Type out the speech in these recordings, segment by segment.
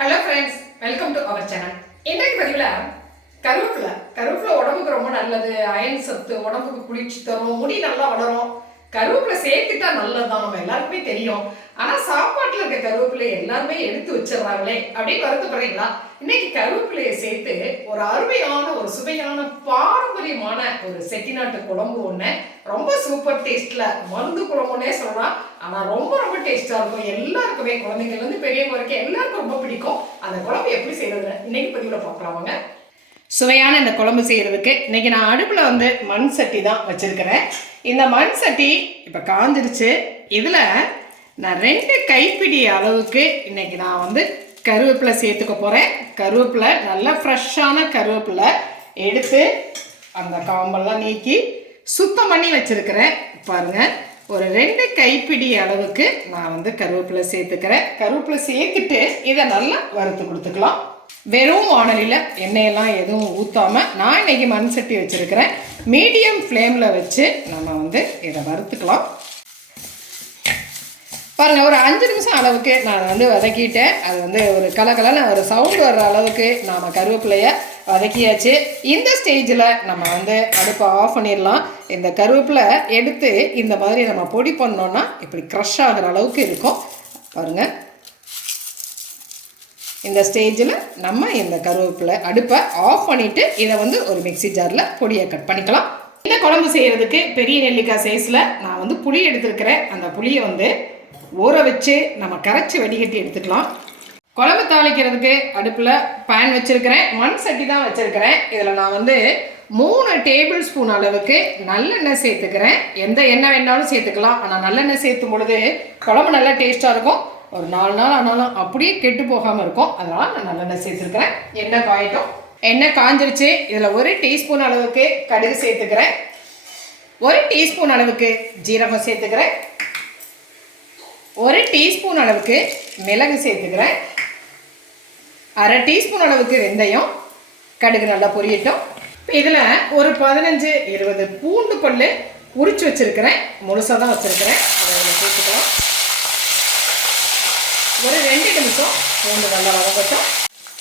Hello friends, welcome to our channel. இன்றைக்கு பதிவில் கருவேப்பிலை உடம்புக்கு ரொம்ப நல்லது. அயன் சத்து, உடம்புக்கு குளிர்ச்சி தரும், முடி நல்லா வளரும். கருவேப்பிலை சேர்த்துட்டா நல்லதுதான், நம்ம எல்லாருக்குமே தெரியும். ஆனால் சாப்பாட்டில் இருக்க கருவேப்பிலை எல்லாருமே எடுத்து வச்சிடறாங்களே அப்படின்னு வருத்தப்படுறீங்களா? இன்னைக்கு கருவேப்பிலையை சேர்த்து ஒரு அருமையான, ஒரு சுவையான, பாரம்பரியமான ஒரு செட்டிநாட்டு குழம்பு ஒன்று, ரொம்ப சூப்பர் டேஸ்ட்ல மருந்து குழம்புன்னே சொல்லலாம். ஆனால் ரொம்ப ரொம்ப டேஸ்டா இருக்கும். எல்லாருக்குமே, குழந்தைங்கள்லேருந்து பெரியவங்க வரைக்கும் எல்லாருக்கும் ரொம்ப பிடிக்கும். அந்த குழம்பு எப்படி செய்யறது இன்னைக்கு பதிவில் பார்க்கலாமாங்க. சுவையான இந்த குழம்பு செய்கிறதுக்கு இன்றைக்கி நான் அடுப்பில் மண் சட்டி தான் வச்சுருக்கிறேன். இந்த மண் சட்டி இப்போ காஞ்சிருச்சு. இதில் நான் 2 கைப்பிடி அளவுக்கு இன்றைக்கி நான் கருவேப்பிலை சேர்த்துக்க போகிறேன். கருவேப்பிலை நல்லா ஃப்ரெஷ்ஷான கருவேப்பிலை எடுத்து அந்த காம்பெல்லாம் நீக்கி சுத்தம் பண்ணி வச்சுருக்கிறேன். பாருங்கள், ஒரு 2 கைப்பிடி அளவுக்கு நான் கருவேப்பிலை சேர்த்துக்கிறேன். கருவேப்பிலை சேர்த்துட்டு இதை நல்லா வறுத்து கொடுத்துக்கலாம். வெறும் வானலியில் எண்ணெயெல்லாம் எதுவும் ஊற்றாமல் நான் இன்றைக்கி மண் சட்டி வச்சுருக்கிறேன். மீடியம் ஃப்ளேமில் வச்சு நம்ம இதை வறுத்துக்கலாம். பாருங்கள், ஒரு 5 நிமிஷம் அளவுக்கு நான் வதக்கிட்டேன். அது ஒரு கலக்கலன்னு ஒரு சவுண்டு வர்ற அளவுக்கு நாம் கருவேப்பிலையை வதக்கியாச்சு. இந்த ஸ்டேஜில் நம்ம அடுப்பை ஆஃப் பண்ணிடலாம். இந்த கருவேப்பிலை எடுத்து இந்த மாதிரி நம்ம பொடி பண்ணோன்னா இப்படி க்ரஷ் ஆகிற அளவுக்கு இருக்கும். பாருங்கள், இந்த ஸ்டேஜில் நம்ம இந்த கருவேப்பிலை அடுப்பை ஆஃப் பண்ணிவிட்டு இதை ஒரு மிக்சி ஜாரில் பொடியை கட் பண்ணிக்கலாம். இந்த குழம்பு செய்கிறதுக்கு பெரிய நெல்லிக்காய் சைஸில் நான் புளி எடுத்துருக்கிறேன். அந்த புளியை ஊற வச்சு நம்ம கரைச்சி வடிகட்டி எடுத்துக்கலாம். குழம்பு தாளிக்கிறதுக்கு அடுப்பில் பேன் வச்சுருக்கிறேன். மண் சட்டி தான் வச்சுருக்கிறேன். இதில் நான் 3 டேபிள் ஸ்பூன் அளவுக்கு நல்லெண்ணெய் சேர்த்துக்கிறேன். எந்த எண்ணெய் வேணாலும் சேர்த்துக்கலாம். ஆனால் நல்லெண்ணெய் சேர்த்தும் பொழுது குழம்பு நல்லா டேஸ்ட்டாக இருக்கும். ஒரு 4 நாள் ஆனாலும் அப்படியே கெட்டு போகாமல் இருக்கும். அதனால் நான் நல்லெண்ணெய் சேர்த்துருக்கிறேன். எண்ணெய் காயட்டும். எண்ணெய் காஞ்சிருச்சு. இதில் 1 டீஸ்பூன் அளவுக்கு கடுகு சேர்த்துக்கிறேன். 1 டீஸ்பூன் அளவுக்கு ஜீரகம் சேர்த்துக்கிறேன். 1 டீஸ்பூன் அளவுக்கு மிளகு சேர்த்துக்கிறேன். 1/2 டீஸ்பூன் அளவுக்கு வெந்தயம். கடுகு நல்லா பொரியட்டும். இதில் ஒரு 15-20 பூண்டு பல் உரிச்சு வச்சுருக்கிறேன். முழுசாக தான் வச்சுருக்கிறேன். அதை சேர்த்துக்கலாம். ஒரு 2 நிமிஷம் பூண்டு நல்லா வதங்கட்டும்.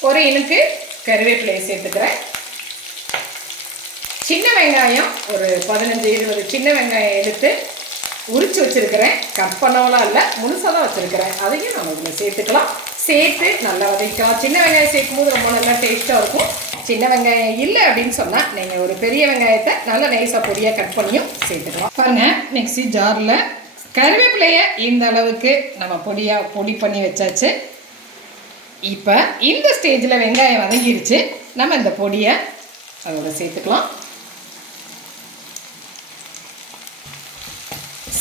ஒரு இனுக்கு கருவேப்பிலையை சேர்த்துக்கிறேன். சின்ன வெங்காயம் ஒரு 15-20 சின்ன வெங்காயம் எடுத்து உரிச்சு வச்சுருக்கிறேன். கட் பண்ணவெல்லாம் இல்லை, முழுசாக தான் வச்சுருக்கிறேன். அதையும் நம்ம இதில் சேர்த்துக்கலாம். சேர்த்து நல்லா வதக்கலாம். சின்ன வெங்காயம் சேர்க்கும்போது ரொம்ப நல்லா டேஸ்ட்டாக இருக்கும். சின்ன வெங்காயம் இல்லை அப்படின்னு சொன்னால் நீங்கள் ஒரு பெரிய வெங்காயத்தை நல்லா நைஸாக பொடியாக கட் பண்ணியும் சேர்த்துக்கலாம். பாருங்கள், மிக்ஸி ஜாரில் கருவேப்பிலையை இந்த அளவுக்கு நம்ம பொடி பண்ணி வச்சாச்சு. இப்போ இந்த ஸ்டேஜில் வெங்காயம் வதங்கிருச்சு. நம்ம இந்த பொடியை அதோட சேர்த்துக்கலாம்.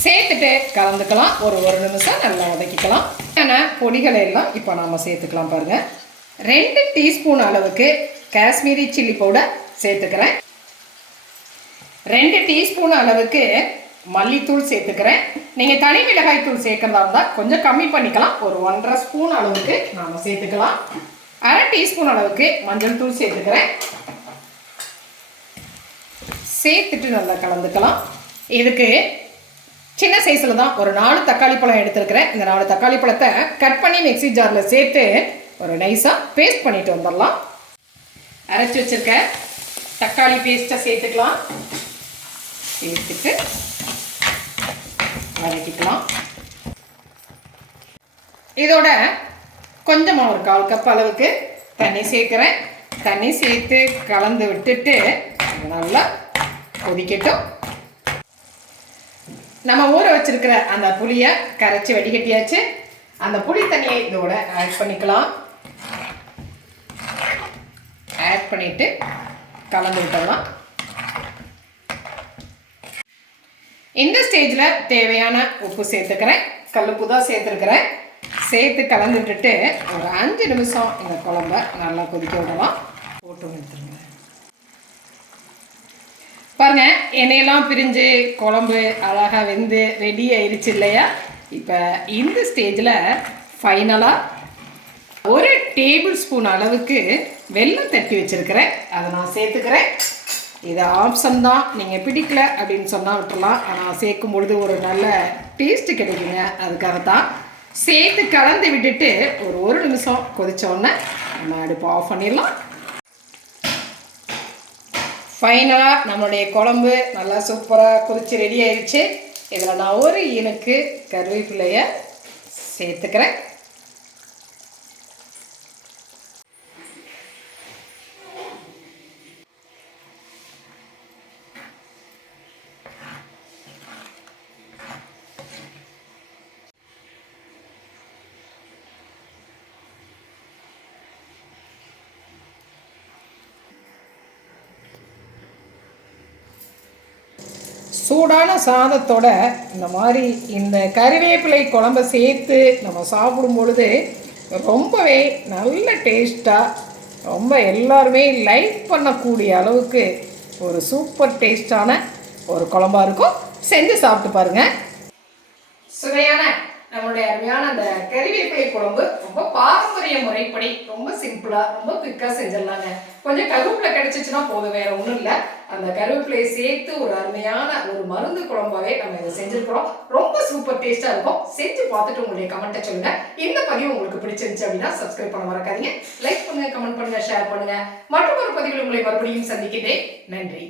சேர்த்துட்டு கலந்துக்கலாம். ஒரு நிமிஷம் நல்லா வதக்கிக்கலாம். பொடிகளை எல்லாம் இப்போ நாம் சேர்த்துக்கலாம். பாருங்கள், 2 டீஸ்பூன் அளவுக்கு காஷ்மீரி சில்லி பவுடர் சேர்த்துக்கிறேன். 2 டீஸ்பூன் அளவுக்கு மல்லித்தூள் சேர்த்துக்கிறேன். நீங்கள் தனி மிளகாய் தூள் சேர்க்கறதா இருந்தால் கொஞ்சம் கம்மி பண்ணிக்கலாம். ஒரு 1.5 ஸ்பூன் அளவுக்கு நாம் சேர்த்துக்கலாம். 1/2 டீஸ்பூன் அளவுக்கு மஞ்சள் தூள் சேர்த்துக்கிறேன். சேர்த்துட்டு நல்லா கலந்துக்கலாம். இதுக்கு சின்ன சைஸில் தான் ஒரு 4 தக்காளி பழம் எடுத்துருக்கிறேன். இந்த 4 தக்காளி பழத்தை கட் பண்ணி மிக்ஸி ஜாரில் சேர்த்து ஒரு நைஸாக பேஸ்ட் பண்ணிட்டு வந்துடலாம். அரைச்சி வச்சுருக்க தக்காளி பேஸ்ட்டை சேர்த்துக்கலாம். சேர்த்துட்டு வதக்கிக்கலாம். இதோட கொஞ்சமாக ஒரு 1/4 கப் அளவுக்கு தண்ணி சேர்க்குறேன். தண்ணி சேர்த்து கலந்து விட்டுட்டு நல்லா கொதிக்கட்டும். நம்ம ஊற வச்சிருக்கிற அந்த புளியை கரைச்சி வடிகட்டியாச்சு. அந்த புளி தண்ணியை இதோட ஆட் பண்ணிக்கலாம். ஆட் பண்ணிவிட்டு கலந்து விட்டுடலாம். இந்த ஸ்டேஜில் தேவையான உப்பு சேர்த்துக்கிறேன். கல்லுப்பு தான் சேர்த்துருக்கிறேன். சேர்த்து கலந்து விட்டுட்டு ஒரு 5 நிமிஷம் இந்த குழம்ப நல்லா கொதிக்க விடலாம். போட்டு எடுத்துருங்க. பாருங்கள், எண்ணெயெல்லாம் பிரிஞ்சு குழம்பு அழகாக வெந்து ரெடி ஆயிடுச்சு இல்லையா? இப்போ இந்த ஸ்டேஜில் ஃபைனலாக 1 டேபிள் ஸ்பூன் அளவுக்கு வெல்லம் தட்டி வச்சுருக்கிறேன். அதை நான் சேர்த்துக்கிறேன். இது ஆப்ஷன் தான். நீங்கள் பிடிக்கல அப்படின்னு சொன்னால் விட்டுடலாம். ஆனால் சேர்க்கும் பொழுது ஒரு நல்ல டேஸ்ட்டு கிடைக்குங்க. அதுக்காகத்தான் சேர்த்து கலந்து விட்டுட்டு ஒரு நிமிஷம் கொதிச்சோடனே நம்ம அடுப்பு ஆஃப் பண்ணிடலாம். ஃபைனலாக நம்மளுடைய குழம்பு நல்லா சூப்பராக கொதிச்சு ரெடி ஆயிடுச்சு. இதில் நான் ஒரு இனுக்கு கருவேப்பிலையை சேர்த்துக்கிறேன். சூடான சாதத்தோட இந்த மாதிரி இந்த கறிவேப்பிலை குழம்பை சேர்த்து நம்ம சாப்பிடும் பொழுது ரொம்பவே நல்ல டேஸ்ட்டாக, ரொம்ப எல்லாருமே லைக் பண்ணக்கூடிய அளவுக்கு ஒரு சூப்பர் டேஸ்டான ஒரு குழம்பாக இருக்கும். செஞ்சு சாப்பிட்டு பாருங்கள். சுவையான நம்மளுடைய அருமையான அந்த கறிவேப்பிலை குழம்பு ரொம்ப பாரம்பரிய முறைப்படி ரொம்ப சிம்பிளாக ரொம்ப குயிக்காக செஞ்சிடலாங்க. கொஞ்சம் கருவேப்பிலை கிடைச்சிச்சுன்னா போதும், வேற ஒன்றும் இல்லை. அந்த கருவேப்பிலையை சேர்த்து ஒரு அருமையான ஒரு மருந்து குழம்பாவே நம்ம இதை செஞ்சுருக்கிறோம். ரொம்ப சூப்பர் டேஸ்ட்டாக இருக்கும். செஞ்சு பார்த்துட்டு உங்களுடைய கமெண்ட்டை சொல்லுங்க. இந்த பதிவு உங்களுக்கு பிடிச்சிருந்துச்சு அப்படின்னா சப்ஸ்கிரைப் பண்ண மறக்காதீங்க. லைக் பண்ணுங்க, கமெண்ட் பண்ணுங்க, ஷேர் பண்ணுங்க. மற்றொரு பதிவில் உங்களை மறுபடியும் சந்திக்கிறேன். நன்றி.